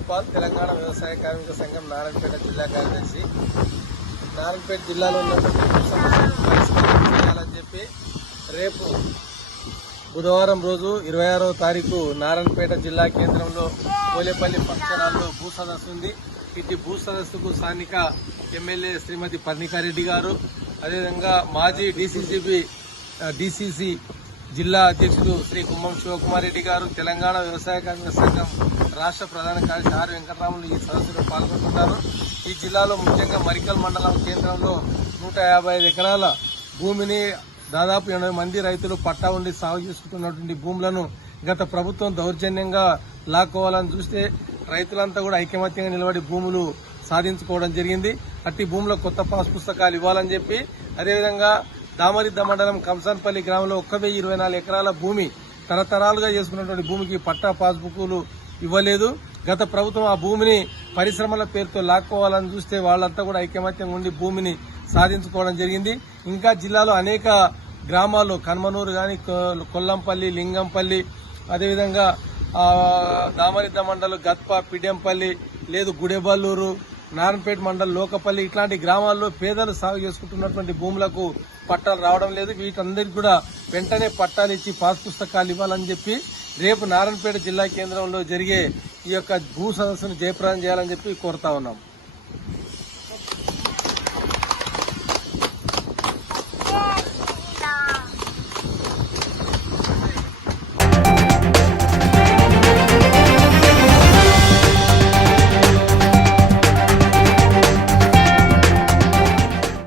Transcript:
గోపాల్ తెలంగాణ వ్యవసాయ కార్మిక సంఘం నారాయణపేట జిల్లా కార్యదర్శి. నారాయణపేట జిల్లాలో ఉన్నటువంటి పరిష్కారం చేయాలని చెప్పి రేపు బుధవారం రోజు ఇరవై ఆరో తారీఖు నారాయణపేట జిల్లా కేంద్రంలో పోలేపల్లి పక్షరాల్లో భూ సదస్సు ఉంది. ఇది భూ సదస్సుకు స్థానిక ఎమ్మెల్యే శ్రీమతి పర్ణికారెడ్డి గారు అదేవిధంగా మాజీ డీసీసీబీ డీసీసీ జిల్లా అధ్యక్షుడు శ్రీ కుంభం శివకుమార్ రెడ్డి గారు తెలంగాణ వ్యవసాయ కార్మిక సంఘం రాష్ట్ర ప్రధాన కార్యదర్శి ఆర్ వెంకటరాములు ఈ సదస్సులో పాల్గొంటున్నారు. ఈ జిల్లాలో ముఖ్యంగా మరికల్ మండలం కేంద్రంలో నూట యాభై ఐదు ఎకరాల భూమిని దాదాపు ఎనభై మంది రైతులు పట్టా ఉండి సాగు చేసుకుంటున్నటువంటి భూములను గత ప్రభుత్వం దౌర్జన్యంగా లాక్కోవాలని చూస్తే రైతులంతా కూడా ఐకమత్యంగా నిలబడి భూములు సాధించుకోవడం జరిగింది. అట్టి భూములకు కొత్త పాస్ పుస్తకాలు ఇవ్వాలని చెప్పి అదేవిధంగా దామరిద్ద మండలం కంసాన్పల్లి గ్రామంలో ఒక్క వెయ్యి ఇరవై నాలుగు ఎకరాల భూమి తరతరాలుగా చేసుకున్నటువంటి భూమికి పట్టా పాస్బుక్లు ఇవ్వలేదు. గత ప్రభుత్వం ఆ భూమిని పరిశ్రమల పేరుతో లాక్కోవాలని చూస్తే వాళ్ళంతా కూడా ఐకమత్యంగా ఉండి భూమిని సాధించుకోవడం జరిగింది. ఇంకా జిల్లాలో అనేక గ్రామాల్లో కన్మనూరు కానీ కొల్లంపల్లి లింగంపల్లి అదేవిధంగా దామరిద్ద మండలం గత్ప పిడెంపల్లి లేదు గుడెబల్లూరు నారాయణపేట మండలం లోకపల్లి ఇట్లాంటి గ్రామాల్లో పేదలు సాగు చేసుకుంటున్నటువంటి భూములకు పట్టాలు రావడం లేదు. వీటందరికి కూడా వెంటనే పట్టాలు ఇచ్చి పాస్ పుస్తకాలు ఇవ్వాలని చెప్పి రేపు నారాయణపేట జిల్లా కేంద్రంలో జరిగే ఈ యొక్క భూ సదస్సును జయప్రదం చేయాలని చెప్పి కోరుతా ఉన్నాం.